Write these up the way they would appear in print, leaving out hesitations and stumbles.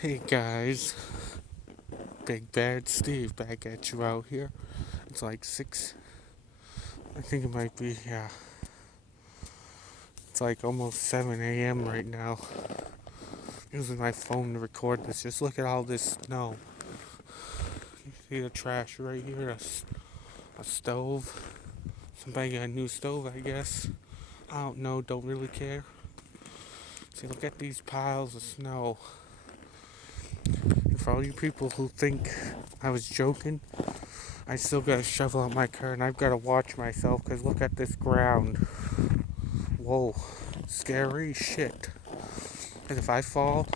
Hey guys, Big Bad Steve back at you out here. It's like 6, I think it might be, yeah. It's like almost 7 a.m. right now. Using my phone to record this. Just look at all this snow. See the trash right here? A stove. Somebody got a new stove, I guess. I don't know, don't really care. See, look at these piles of snow. And for all you people who think I was joking, I still gotta shovel out my car and I've gotta watch myself because look at this ground. Whoa, scary shit. And if I fall,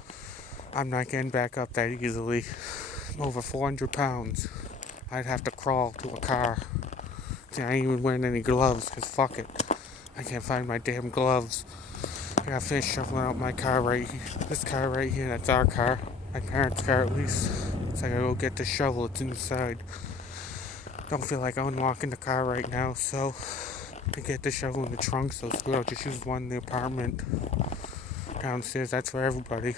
I'm not getting back up that easily. I'm over 400 pounds. I'd have to crawl to a car. See, I ain't even wearing any gloves because fuck it. I can't find my damn gloves. I gotta finish shoveling out my car right here. This car right here, that's our car. My parents' car at least. So I gotta go get the shovel, it's inside. Don't feel like unlocking the car right now, so I get the shovel in the trunk, so screw it, I'll just use one in the apartment downstairs. That's for everybody.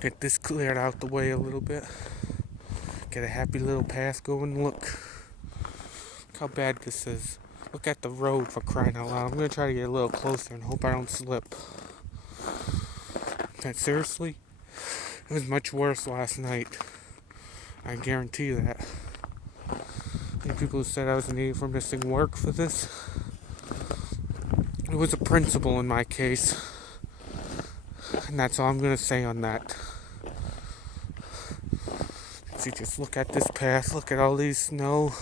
Get this cleared out the way a little bit. Get a happy little path going. Look how bad this is. Look at the road, for crying out loud. I'm gonna try to get a little closer and hope I don't slip. But seriously, it was much worse last night. I guarantee that. Any people who said I was an idiot for missing work for this, it was a principle in my case. And that's all I'm gonna say on that. See, just look at this path, look at all these snow.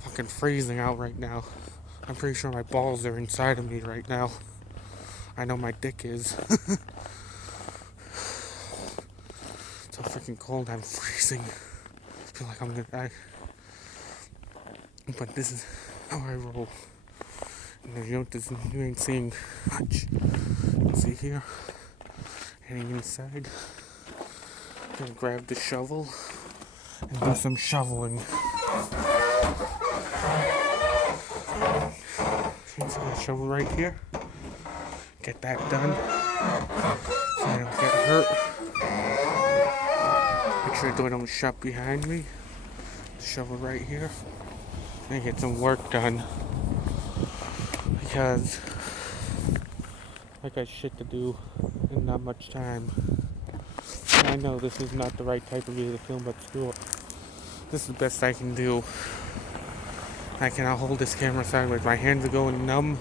Fucking freezing out right now. I'm pretty sure my balls are inside of me right now. I know my dick is. It's so freaking cold, I'm freezing. I feel like I'm gonna die. But this is how I roll. And you ain't seeing much. You can see here, heading inside. Gonna grab the shovel and do some shoveling. See the shovel right here. Get that done so I don't get hurt. Make sure the door don't shut behind me. The shovel right here. And get some work done because I got shit to do and not much time. I know this is not the right type of video to film, but screw it. This is the best I can do. I cannot hold this camera sideways. My hands are going numb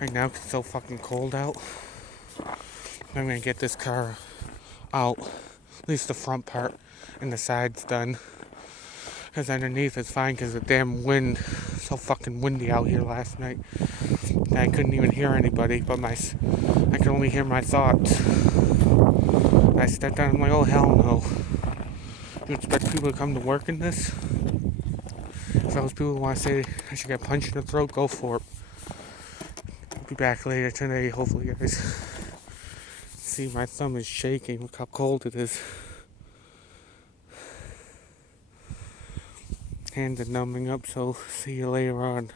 right now because it's so fucking cold out. I'm gonna get this car out, at least the front part, and the sides done. Because underneath it's fine because the damn wind, so fucking windy out here last night. And I couldn't even hear anybody, but I could only hear my thoughts. I stepped out and I'm like, oh hell no. You expect people to come to work in this? If those people want to say I should get punched in the throat, go for it. I'll be back later today, hopefully, guys. See, my thumb is shaking. Look how cold it is. Hands are numbing up, so see you later on.